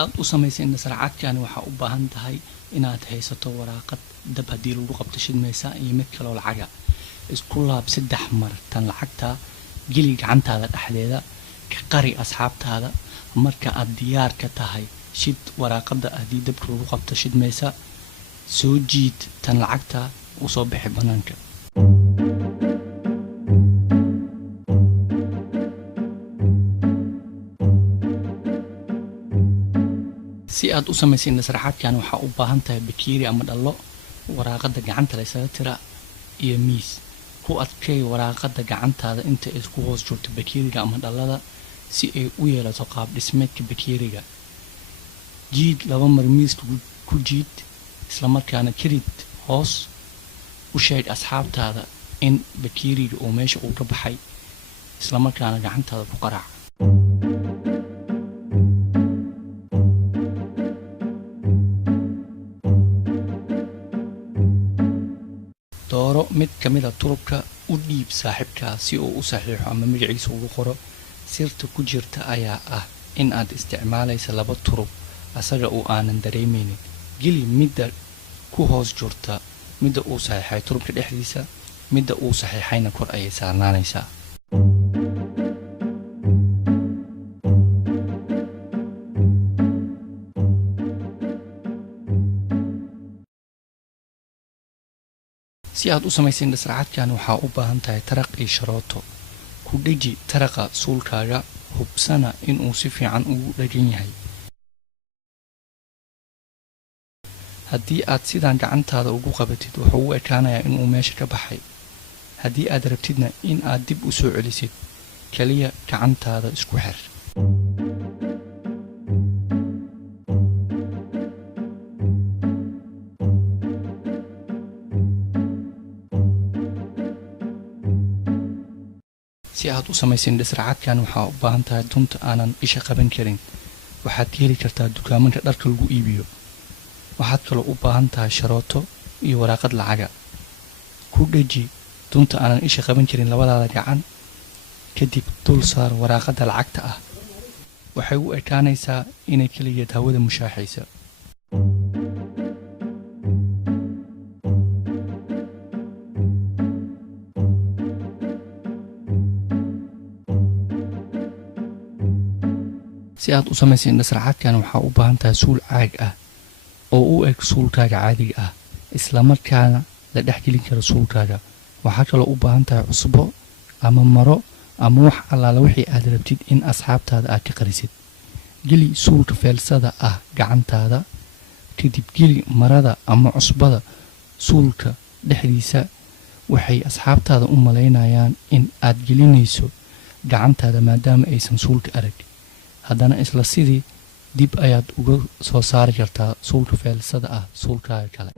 aad u samayso indha sarcaadkani waxaa u baahan tahay inaad haysato waraaqad dab haddii lagu qabto shidmaysa iyo mid kaloo lacaga isku laab 3 mar tan lacagta geli gacantaada dhexdeeda ka qari asxaabtaada marka aad diyaar ka tahay shid waraaqada haddii dabka lagu qabto shidmaysa soo jiid tan lacagta u soo bixi banaanka si aad u samayso indha sarcaadkan waxaa u baahan tahay bakeeri ama dhalo waraaqada gacanta la isaga tira iyo miis ku adkay waraaqada gacantaada inta ay isku hoos jirto bakeeriga ama dhalada si ay u yeelato qaab dhismeedka bakeeriga jiid 2 mar miiska ku jiid isla markaana kirid hoos u sheeg asxaabtaada in bakeeriga uu meesha uu ka baxay isla markaana gacantaada ku qaraac dooro mid kamid ah turubka u dhiib saaxiibka si uu u saxiixo ama magaciisa ugu qoro sirta ku jirta ayaa ah in aad isticmaalayso 2 turub asaga oo aanan dareemaynin geli midda ku hoos jirta midda uu saxiixay turubka dhexdiisa midda uu saxiixayna kor ayay saarnaanaysaa si aad u samayso indha sarcaadkan waxaa u baahan tahay taraq iyo sharooto ku dhaji taraqa suulkaaga hubsana inuu si fiican ugu dhagan yahay haddii aad sidaan gacantaada ugu qabatid wuxuu u ekaanayaa inuu meesha ka baxay haddii aad rabtidna in aad dib u soo celisid kaliya gacantaada isku xir si aad u samayso indha sarcaadkan waxaa u baahan tahay dunta aanan isha qaban karin waxaad heli kartaa dukaamanka dharka lagu iibiyo waxaad kaloo u baahan tahay sharooto iyo waraaqad lacaga ku dhaji dunta aanan isha qaban karin labadaada gacan kadib dul saar waraaqada lacagta ah waxay u ekaanaysaa inay kaligeed hawada mushaaxaysa si aad u samayso indha sarcaadkan waxaa u baahan tahay suul caag ah oo u eg suulkaaga caadiga ah isla markaana la dhex gelin karo suulkaaga waxaa kaloo u baahan tahay cusbo ama maro ama wax allaala wixii aad rabtid in asxaabtaada aad ka qarisid geli suulka feelsada ah gacantaada kadib geli marada ama cusbada suulka dhexdiisa waxay asxaabtaada u malaynayaan in aad gelinayso gacantaada maadaama aysan suulka arag haddana isla sidii dib ayaad uga soo saari kartaa suulka feelsada ah suulkaaga kale